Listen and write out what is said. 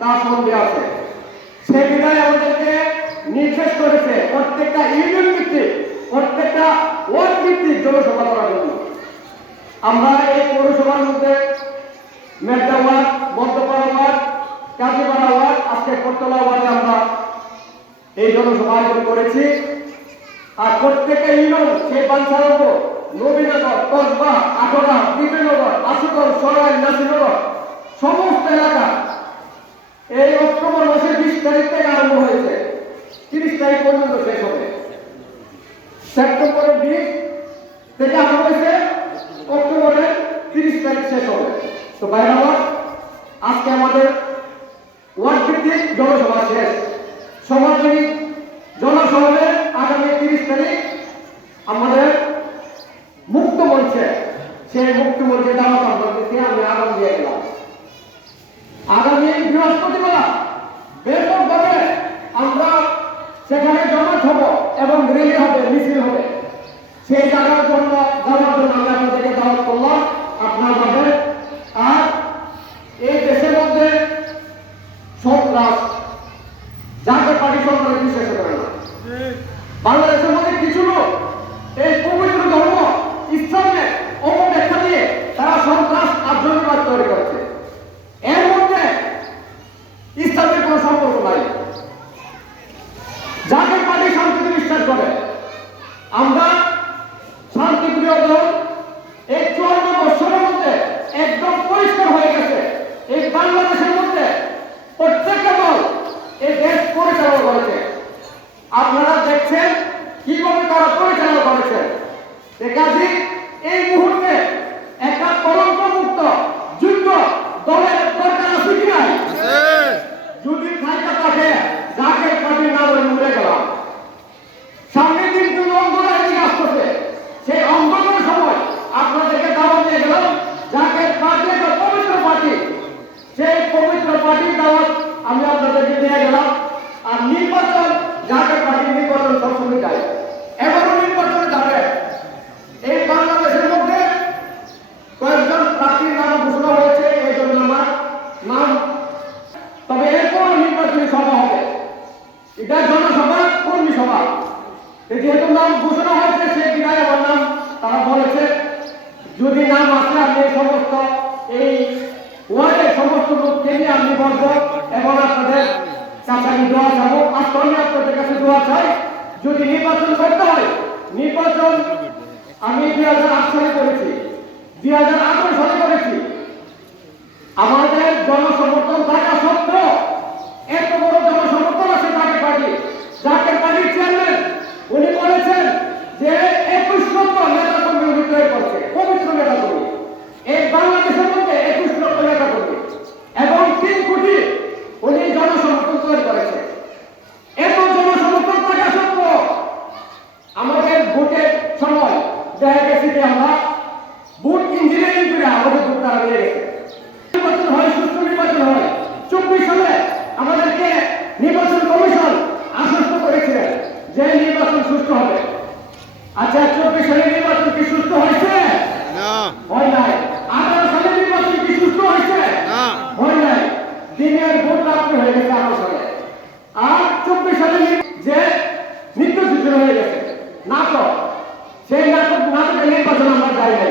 তা সন্ধে আছে। সে বিধায় আমাদেরকে নির্দেশ করেছে প্রত্যেকটা ইউনিয়ন ভিত্তিক, প্রত্যেকটা ওয়ার্ড ভিত্তিক জনসভা করার জন্য। আমরা এই পৌরসভার মধ্যে মেঘনা ward, Madhyapara ward, Kazipara ward, আজকে করতলা ওয়ার্ডে আমরা এই জনসভা আয়োজন করেছি। আর প্রত্যেকটা ইউনিয়ন, সেই বাঞ্ছারম্ভ, নবীনগর, কসবা, আটরা, বিজয়নগর, আশুগঞ্জ, সরাই, নাসিরনগর সমস্ত এলাকা এই অক্টোবর মাসের 20 তারিখ থেকে আরম্ভ হয়েছে, 30 তারিখ পর্যন্ত শেষ হবে। সেপ্টেম্বরের 20 থেকে আরম্ভ হয়েছে, অক্টোবরের 30 তারিখ শেষ হবে। তো ভাইরা আমার, আজকে আমাদের ওয়ার্ড ভিত্তিক জনসভা শেষ। সমাজজীবী জনসভায় আগামী 30 তারিখ আমাদের মুক্ত মঞ্চে, সেই মুক্ত মঞ্চে দাওয়াত আপনাদেরকে আমি আগাম দিয়ে গেলাম। আগামী বৃহস্পতিবার ব্যাপকভাবে আমরা সেখানে জমায়েত হব এবং র্যালি হবে, মিছিল হবে। সেই জায়গার জন্য যাওয়ার জন্য আমি আপনাদেরকে দাওয়াত করলাম, আপনারা যাবেন। আর এই দেশের মধ্যে সন্ত্রাস, যাকে পার্টি সন্ত্রাস বিশ্বাস করে না। বাংলাদেশের মধ্যে কিছু লোক এই পবিত্র ধর্ম ইসলামের অপব্যাখ্যা দিয়ে তারা সন্ত্রাস আর জঙ্গিবাদ তৈরি করেছে। এর মধ্যে ইসলামের কোনো সম্পর্ক নাই। যাকে পার্টি শান্তিতে বিশ্বাস করে, আমরা শান্তিপ্রিয় দল এই 54 বছরের মধ্যে একদম পরিষ্কার হয়ে গেছে। এই বাংলাদেশের মধ্যে প্রত্যেকটা দল এই দেশ পরিচালনা করেছে। আপনারা দেখছেন কিভাবে তারা পরিচালনা করেছে। কাজে এই মুহূর্তে একটা কলঙ্ক মুক্ত যুদ্ধ দলের দরকার আছে কি নাই? যদি খাইটা থাকে, যাকে পার্টির নাম ভুলে গেলাম। সামনে কিন্তু অন্ধকার এদিকে আসতেছে, সেই অন্ধকারের সময় আপনাদেরকে দাওয়াত দিয়ে গেলাম। যাকে পার্টি একটা পবিত্র পার্টি, সেই পবিত্র পার্টির দাওয়াত আমি আপনাদেরকে দিয়ে গেলাম। আর নির্বাচন, যাকে পার্টি নির্বাচন সবসময় যায়, এবারও নির্বাচনে যাবে। এই বাংলাদেশের মধ্যে কয়েকজন প্রার্থীর নাম ঘোষণা হয়েছে, এই জন্য আমার নাম। তবে এরপর নির্বাচনী সভা হবে, এটা জনসভা, কর্মী সভা। যেহেতু নাম ঘোষণা হয়েছে, সেই বিধায় আমার নাম তারা বলেছে যদি নাম আসে আপনি সমস্ত এই ওয়ার্ডের সমস্ত লোককে নিয়ে আপনি বলবো এবং আপনাদের কাছে আমি দোয়া চাবো। আজকে আমি আপনাদের কাছে দোয়া চাই, যদি নির্বাচন করতে হয়, নির্বাচন আমি 2008 সালে করেছি, 2018 সালে করেছি। আমাদের জন